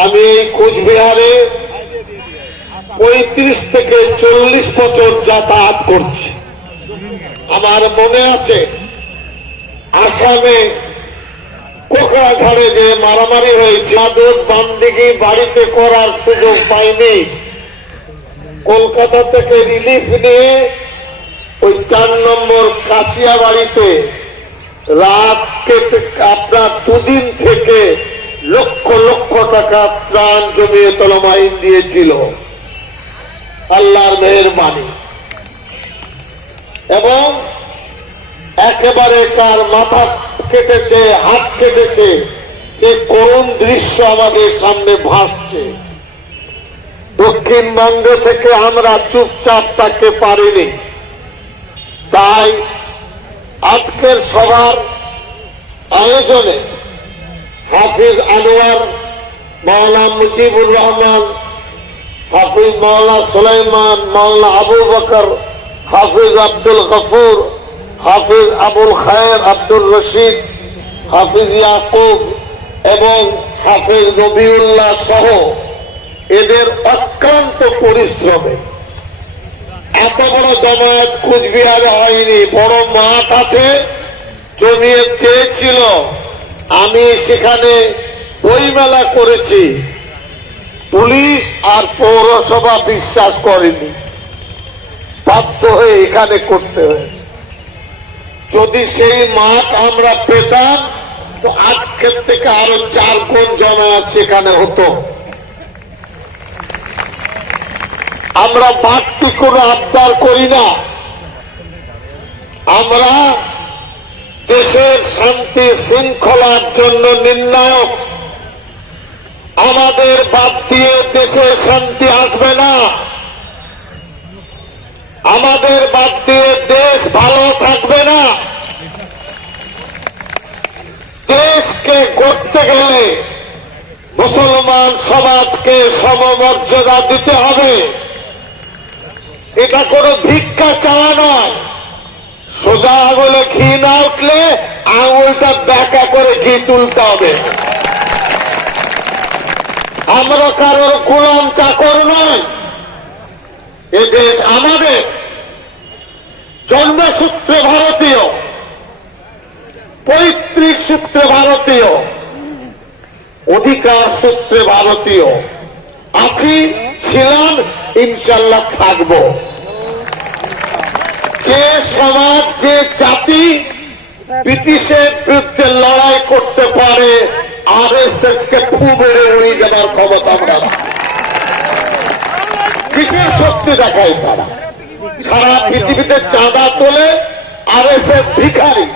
আমি কোচবিহারে ৩৫ থেকে ৪০ বছর যাতায়াত করছি। আমার মনে আছে আসামে কোকড়াঝাড়ে যে মারামারি হয়েছে, আদত বান্দিগি বাড়িতে করার সুযোগ পাইনি। কলকাতা থেকে রিলিফ নিয়ে ওই ৪ নম্বর কাশিয়া বাড়িতে রাত কেটে আপনার ২ দিন থেকে লক্ষ লক্ষ টাকা ত্রাণ জমিয়ে তলমাইন দিয়েছিল আল্লাহর মেহেরবানি। এবং একেবারে কার মাথা কেটেছে, হাত কেটেছে, যে করুণ দৃশ্য আমাদের সামনে ভাসছে। দক্ষিণবঙ্গ থেকে আমরা চুপচাপ থাকতে পারিনি। তাই আজকের সভার আয়োজনে হাফিজ আনোয়ার, মাওলানা মুজিবুর রহমান, হাফিজ মাওলানা সুলাইমান, মাওলানা আবু বকর, হাফিজ আব্দুল গফুর, হাফিজ আবুল খায়ের আব্দুর রশিদ, হাফিজ ইয়াকুব এবং হাফিজ নবিউল্লাহ সহ এদের অক্লান্ত পরিশ্রমে এত বড় জমায়েত কুচবিহারে হয়নি। বড় মাঠ আছে, জমিয়ে চেয়েছিল। আমি সেখানে বই মেলা করেছি, পুলিশ আর পৌরসভা বিশ্বাস করেনি, বাধ্য হয়ে এখানে করতে হয়েছে। যদি সেই মাঠ আমরা পেতাম তো আজকের থেকে আরো ৪ গুণ জমায়েত সেখানে হতো। আমরা বাড়তি কোনো আবদার করি না। আমরা দেশের শান্তি শৃঙ্খলার জন্য নির্ণায়ক। আমাদের বাদ দিয়ে দেশের শান্তি আসবে না। আমাদের বাদ দিয়ে দেশ ভালো থাকবে না। দেশকে গড়তে গেলে মুসলমান সমাজকে সমমর্যাদা দিতে হবে। এটা কোনো ভিক্ষা চাওয়া নয়। সোজা আঙুলে ঘি না উঠলে আঙুলটা ব্যাকা করে ঘি তুলতে হবে। আমরা কারোর গোলাম চাকর নয়। এ দেশ আমাদের। জন্মসূত্রে ভারতীয়, পৈতৃক সূত্রে ভারতীয়, অধিকার সূত্রে ভারতীয়। আছি, ছিলাম, ইনশাল্লাহ থাকবো। যে সমাজ, যে জাতি ব্রিটিশের বিরুদ্ধে লড়াই করতে পারে, আরএসএস কে ফু মেরে উড়িয়ে দেওয়ার ক্ষমতা আমরা। বিশেষ শক্তি দেখায় তারা। সারা পৃথিবীতে চাঁদা তোলে, আরএসএস ভিখারি।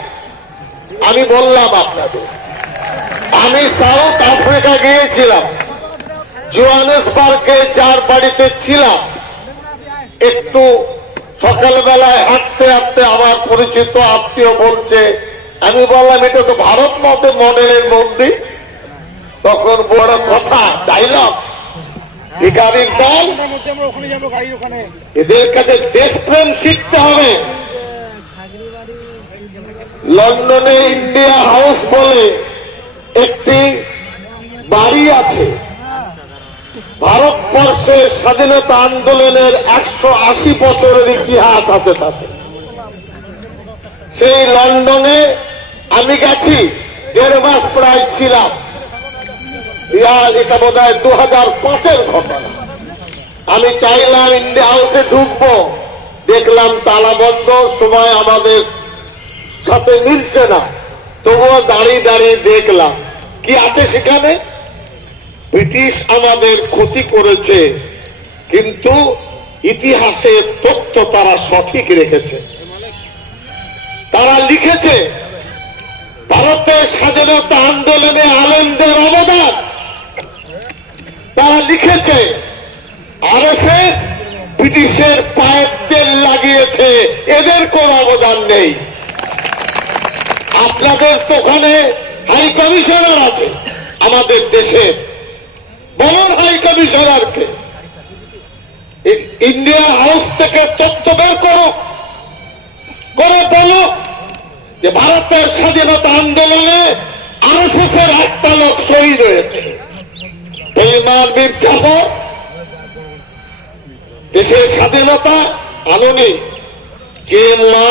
আমি বললাম আপনাদের, আমি সাউথ আফ্রিকা গিয়েছিলাম, জোহানেসবার্গে যার বাড়িতে ছিলাম, একটু সকালবেলায় হাঁটতে হাঁটতে আমার পরিচিত আত্মীয় বলছে, আমি বললাম এটা তো ভারত মডেলের মন্দির। তখন বড় কথা, ডাইলগ, ভিখারির দল, এদের কাছে দেশপ্রেম শিখতে হবে। লন্ডনে ইন্ডিয়া হাউস বলে একটি বাড়ি আছে। ভারতবর্ষের স্বাধীনতা আন্দোলনের ১৮০ বছরের ইতিহাস আছে তাতে। সেই লন্ডনে আমি গেছি, ১.৫ মাস প্রায় ছিলাম। এটা বোধ হয় ২০০৫-এর ঘটনা। আমি চাইলাম ইন্ডিয়া হাউসে ঢুকবো, দেখলাম তালা বন্ধ, সময় আমাদের সাথে মিলছে না। তবুও দাঁড়িয়ে দাঁড়িয়ে দেখলাম কি আছে সেখানে। ব্রিটিশ আমাদের ক্ষতি করেছে, কিন্তু ইতিহাসের তথ্য তারা সঠিক রেখেছে। তারা লিখেছে ভারতের স্বাধীনতা আন্দোলনে আলেমদের অবদান। তারা লিখেছে আরএসএস ব্রিটিশের পায়ের তেল লাগিয়েছে, এদের কোন অবদান নেই। আপনাদের তো ওখানে হাই কমিশনার আছে আমাদের দেশের, বলুন হাই কমিশনারকে ইন্ডিয়া হাউস থেকে তথ্য বের করো, করে বলো যে ভারতের স্বাধীনতা আন্দোলনে আরএসএস এর একটা লোক শহীদ হয়েছে। এই মুসলমান বীর জাফর দেশের স্বাধীনতা আননি। যে মা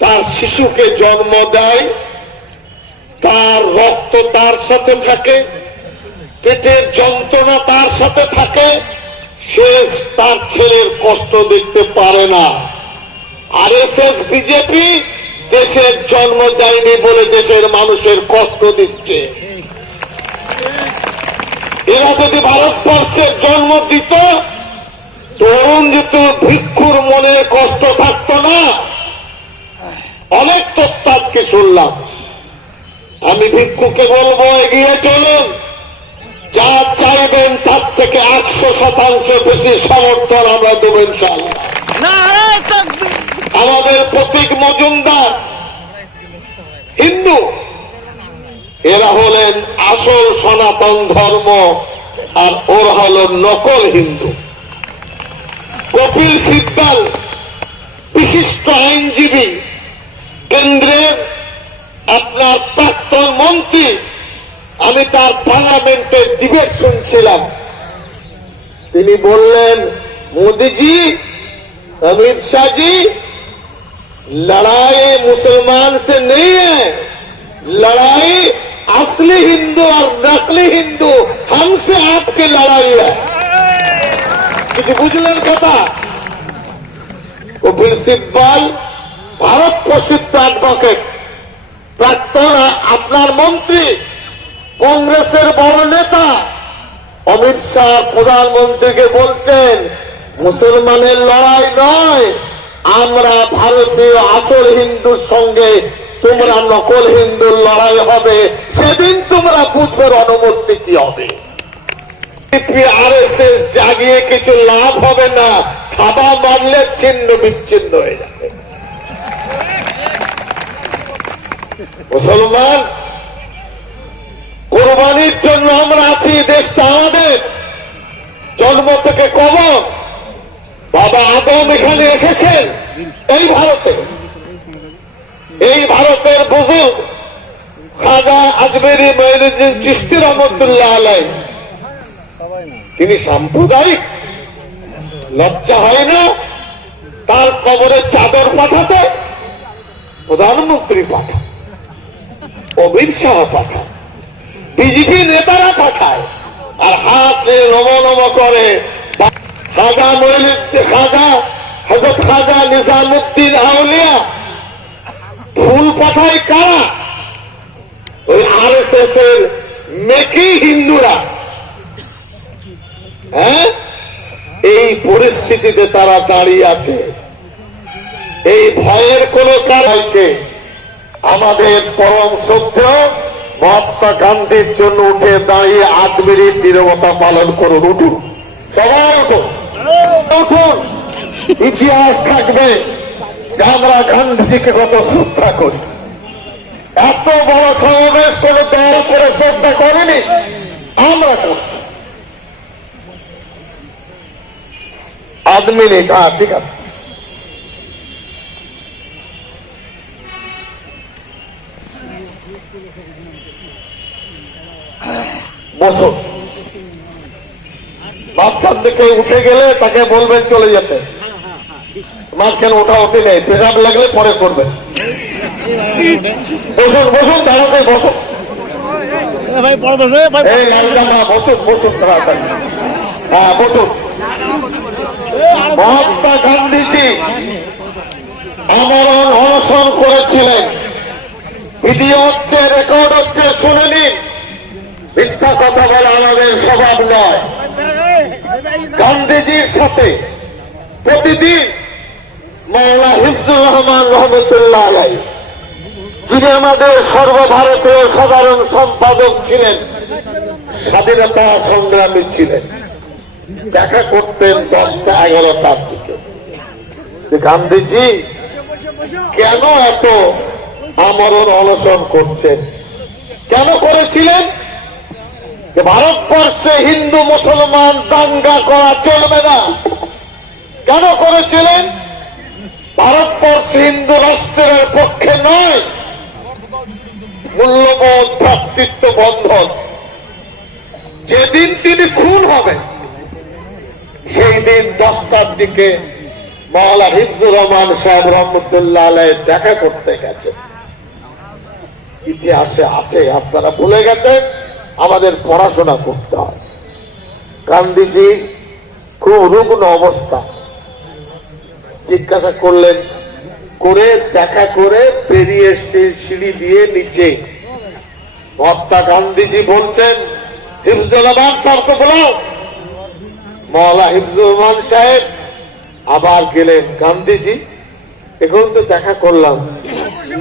তার শিশুকে জন্ম দেয়, তার রক্ত তার সাথে থাকে, পেটের যন্ত্রণা তার সাথে থাকে, সে তার ছেলের কষ্ট দেখতে পারে না। আরএসএস বিজেপি দেশের জন্ম দেয়নি বলে দেশের মানুষের কষ্ট দিচ্ছে। এরা যদি ভারতবর্ষের জন্ম দিত, তরুণ যেহেতু ভিক্ষুর মনে কষ্ট থাকতো না। অনেক তথ্য আজকে শুনলাম। আমি ভিক্ষুকে বলবো, এগিয়ে চলুন, যা চাইবেন তার থেকে 100% বেশি সমর্থন আমরা দেবো ইনশাআল্লাহ। আমাদের প্রতীক মজুমদার হিন্দু, এরা হলেন আসল সনাতন ধর্ম, আর ওরা হল নকল হিন্দু। কপিল সিব্বল বিশিষ্ট আইনজীবী, কেন্দ্রের আপনার প্রাক্তন মন্ত্রী, আমি তার পার্লামেন্টের ডিবেট শুনছিলাম। তিনি বললেন, মোদীজি, अमित शाह जी, लड़ाई मुसलमान से नहीं है, लड़ाई असली हिंदू और नकली हिंदू हमसे आपकी लड़ाई है। कुछ बुझलेन कथा। कपिल सिब्बल भारत प्रसिद्ध एडवोकेट, प्राक्तन আপনার মন্ত্রী, কংগ্রেসের বড় নেতা। অমিত শাহ প্রধানমন্ত্রীকে বলছেন, মুসলমানের লড়াই নয়, আমরা ভারতীয় আসল হিন্দুর সঙ্গে তোমরা নকল হিন্দুর লড়াই হবে, সেদিন তোমরা বুঝবে অনুমতি কি হবে। আরএসএস জাগিয়ে কিছু লাভ হবে না, থাবা মারলে ছিন্ন বিচ্ছিন্ন হয়ে যাবে। মুসলমান, কোরবানির জন্য আমরা আছি, দেশটা আমাদের, জন্ম থেকে কবর। বাবা আদম এখানে এসেছেন এই ভারতে, এই ভারতের বুজুর্গ খাজা আজমেরি মঈনুদ্দিন চিশতি রহমতুল্লাহ আলাইহি, তিনি সাম্প্রদায়িক। লজ্জা হয় না তার কবরে চাদর পাঠাতে? প্রধানমন্ত্রী পাঠায়, অমিত শাহ পাঠায়, বিজেপি নেতারা পাঠায়, আর হাত নিয়ে নম নম করে। খাজা মঈনুদ্দিন, খাজা হযরত খাজা নিজামুদ্দিন আউলিয়া ফুল পাঠায় কারা? ওই আরএসএস এর মেকি হিন্দুরা। হ্যাঁ, এই পরিস্থিতিতে তারা দাঁড়িয়ে আছে। এই ভয়ের কোন কারণকে আমাদের পরম শ্রদ্ধেয় মহাত্মা গান্ধীর জন্য উঠে দাঁড়িয়ে 8 মিনিট নীরবতা পালন করুন। উঠুন, সবাই উঠুন, উঠুন। ইতিহাস থাকবে যে আমরা গান্ধীজিকে কত শ্রদ্ধা করি। এত বড় সমাবেশ কোন দল করে শ্রদ্ধা করেনি, আমরা করি। 8 মিনিট, হ্যাঁ ঠিক আছে। বসুন। মাঝখান থেকে উঠে গেলে তাকে বলবেন চলে যেতে। মাঝখানে ওঠা ওঠে নেই, পেশাব লাগলে পরে করবেন। বসুন বসুন, তাড়াতাড়ি বসুন। এই লাল জামা, বসুন বসুন তাড়াতাড়ি। হ্যাঁ বসুন। মহাত্মা গান্ধীজি আমরণ অনশন করেছিলেন। ভিডিও হচ্ছে, রেকর্ড হচ্ছে, শুনে নিন। মিথ্যা কথা বলা আমাদের স্বভাব নয়। গান্ধীজির সাথে প্রতিদিন মাওলানা হিফজুর রহমান রহমতুল্লাহ আলাইহি, যিনি আমাদের সর্বভারতীয় সাধারণ সম্পাদক ছিলেন, স্বাধীনতা সংগ্রামী ছিলেন, দেখা করতেন 10টা-11টার দিকে। গান্ধীজি কেন এত আমরণ অনশন করছেন, কেন করেছিলেন? যে ভারতবর্ষে হিন্দু মুসলমান দাঙ্গা করা চলবে না। কেন করেছিলেন? ভারতবর্ষ হিন্দু রাষ্ট্রের পক্ষে নয়। মূল্যবোধ, ভ্রাতৃত্ব বন্ধন, যেদিন তিনি খুন হবেন সেই দিন 10টার দিকে মাওলানা হিফজুর রহমান সাহেব রহমতুল্লাহ আলাইহ দেখা করতে গেছে। ইতিহাসে আছে, আপনারা ভুলে গেছেন, আমাদের পড়াশোনা করতে হয়। গান্ধীজি খুব রুগ্ন অবস্থা, জিজ্ঞাসা করলেন, করে দেখা করে বেরিয়ে এসে সিঁড়ি দিয়ে নিচে মহাত্মা গান্ধীজি বলছেন, হিফজুর রহমান সাহেবকে বলো। মাওলানা হিফজুর রহমান সাহেব আবার গেলেন, গান্ধীজি এখন তো দেখা করলাম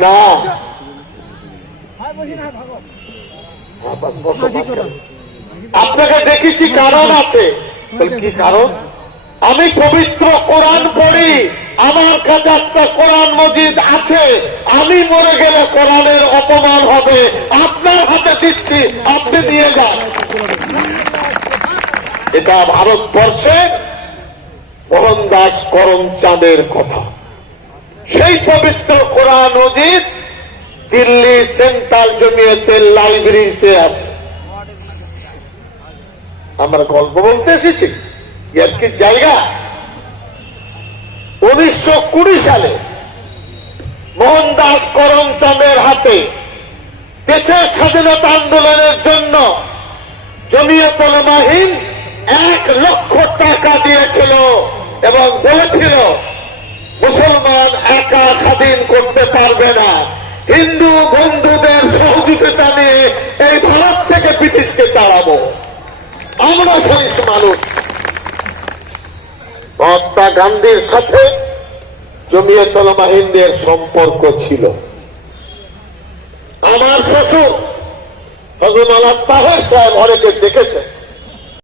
না, আপনাকে দেখেছি, কারণ আছে। কি কারণ? আমি পবিত্র কোরআন পড়ি, আমার কাছে একটা কোরআন মজিদ আছে, আমি মরে গেলে কোরআনের অপমান হবে, আপনার হাতে দিচ্ছি, আপনি নিয়ে যান। এটা ভারতবর্ষের মোহনদাস করমচাঁদের কথা। সেই পবিত্র কোরআন মজিদ দিল্লি সেন্ট্রাল জমিয়তের লাইব্রেরিতে আছে। আমরা গল্প বলতে এসেছি, এর কি জায়গা? 1920 সালে মোহনদাস করমচাঁদের হাতে দেশের স্বাধীনতা আন্দোলনের জন্য জমিয়ত উলামা হিন্দ 1 লক্ষ টাকা দিয়েছিল এবং বলেছিল মুসলমান একা স্বাধীন করতে পারবে না, হিন্দু বন্ধুদের সহযোগিতা নিয়ে এই ভারত থেকে ব্রিটিশকে তাড়াবো। আমরা সহিষ্ণু মানুষ। মহাত্মা গান্ধীর সাথে জমিয়ত উলামা হিন্দের সম্পর্ক ছিল। আমার শ্বশুর হযরত মাওলানা তাহের সাহেব অনেকে দেখেছেন,